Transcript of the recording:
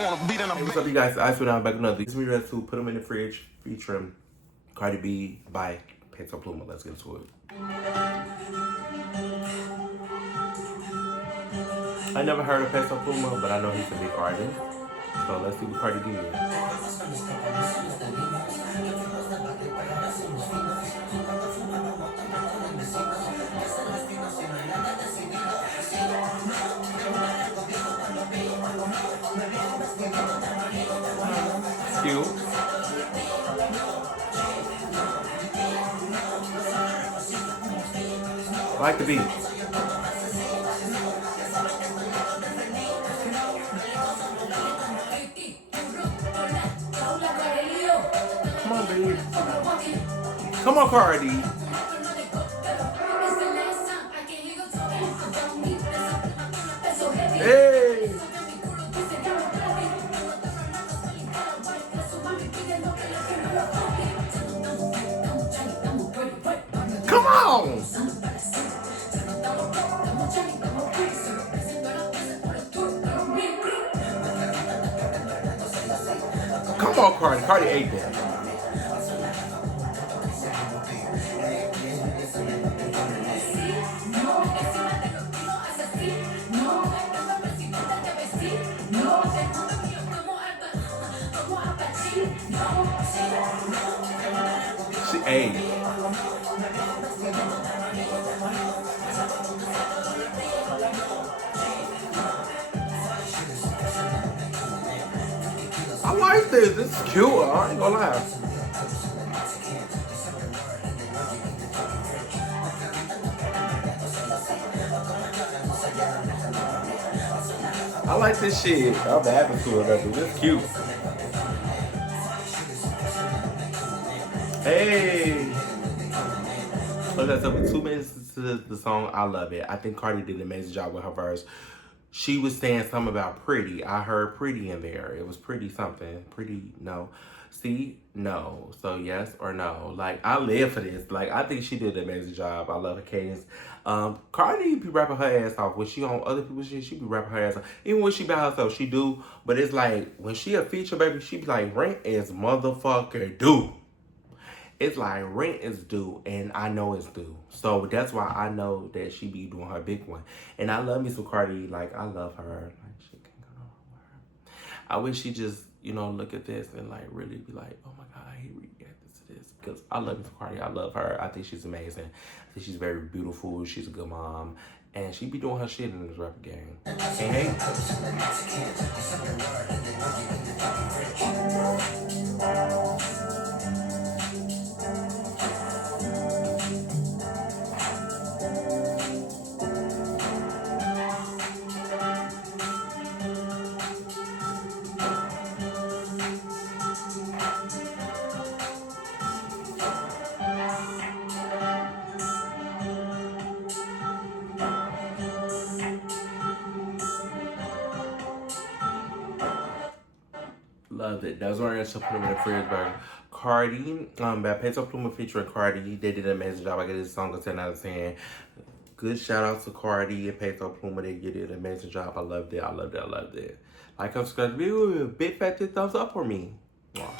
Hey, what's up, you guys? I swear I'm back with another. This is me ready to put them in the fridge featuring Cardi B by Peso Pluma. Let's get to it. I never heard of Peso Pluma, but I know he's a big artist. So let's see what Cardi did. Cute. I like the beat. Come on, baby. Come on, Cardi. Hey. Come on. Come on, Cardi. Cardi ate that. She ate. I like this. This is cute. I ain't gonna lie. I like this shit. I'm happy to it. This is cute. Hey. So that's over 2 minutes to the song. I love it. I think Cardi did an amazing job with her verse. She was saying something about pretty. I heard pretty in there. It was pretty something. Pretty, no. See? No. So yes or no. Like, I live for this. Like, I think she did an amazing job. I love her cadence. Cardi be rapping her ass off. When she on other people's shit, she be rapping her ass off. Even when she by herself, she do. But it's like, when she a feature, baby, she be like, rent is motherfucker due. It's like rent is due, and I know it's due. So that's why I know that she be doing her big one. And I love me some Cardi. Like, I love her. Like, she can go nowhere. I wish she just, you know, look at this and like really be like, oh my God, he reacted to this. Because I love me some Cardi. I love her. I think she's amazing. I think she's very beautiful. She's a good mom. And she be doing her shit in this rap game. Can't hate. Loved it. That was why I should put them in the fridge burger. Cardi, by Peso Pluma featuring Cardi, they did an amazing job. I get this song a 10 out of 10. Good shout out to Cardi and Peso Pluma. They did an amazing job. I loved it. I loved it. I loved it. Like, subscribe, big fat thumbs up for me. Wow.